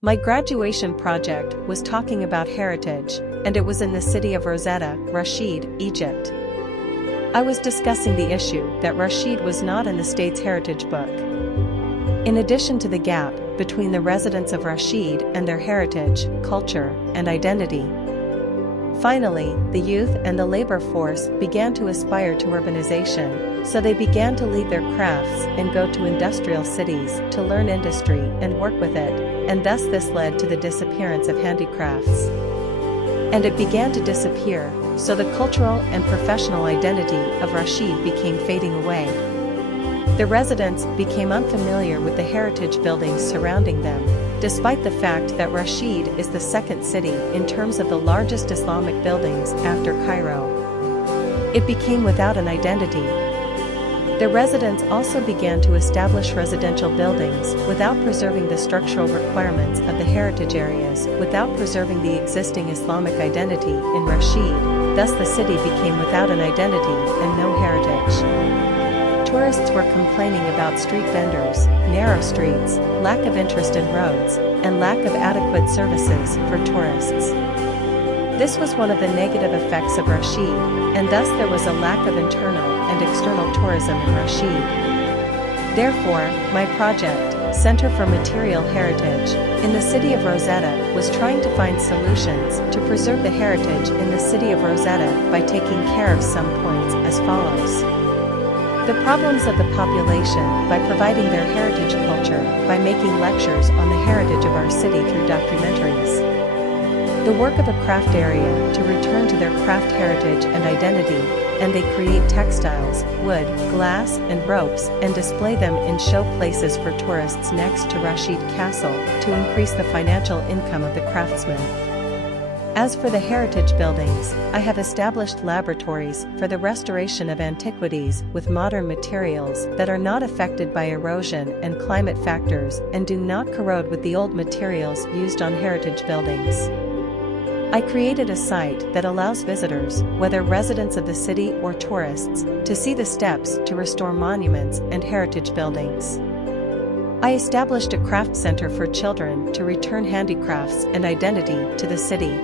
My graduation project was talking about heritage, and it was in the city of Rosetta, Rashid, Egypt. I was discussing the issue that Rashid was not in the state's heritage book. In addition to the gap between the residents of Rashid and their heritage, culture, and identity. Finally, the youth and the labor force began to aspire to urbanization, so they began to leave their crafts and go to industrial cities to learn industry and work with it, and thus this led to the disappearance of handicrafts. And it began to disappear, so the cultural and professional identity of Rashid became fading away. The residents became unfamiliar with the heritage buildings surrounding them, despite the fact that Rashid is the second city in terms of the largest Islamic buildings after Cairo. It became without an identity. The residents also began to establish residential buildings without preserving the structural requirements of the heritage areas, without preserving the existing Islamic identity in Rashid, thus the city became without an identity and no heritage. Tourists were complaining about street vendors, narrow streets, lack of interest in roads, and lack of adequate services for tourists. This was one of the negative effects of Rashid, and thus there was a lack of internal and external tourism in Rashid. Therefore, my project, Center for Material Heritage, in the city of Rosetta was trying to find solutions to preserve the heritage in the city of Rosetta by taking care of some points as follows. The problems of the population by providing their heritage culture by making lectures on the heritage of our city through documentaries. The work of a craft area to return to their craft heritage and identity, and they create textiles, wood, glass, and ropes and display them in show places for tourists next to Rashid Castle to increase the financial income of the craftsmen. As for the heritage buildings, I have established laboratories for the restoration of antiquities with modern materials that are not affected by erosion and climate factors and do not corrode with the old materials used on heritage buildings. I created a site that allows visitors, whether residents of the city or tourists, to see the steps to restore monuments and heritage buildings. I established a craft center for children to return handicrafts and identity to the city.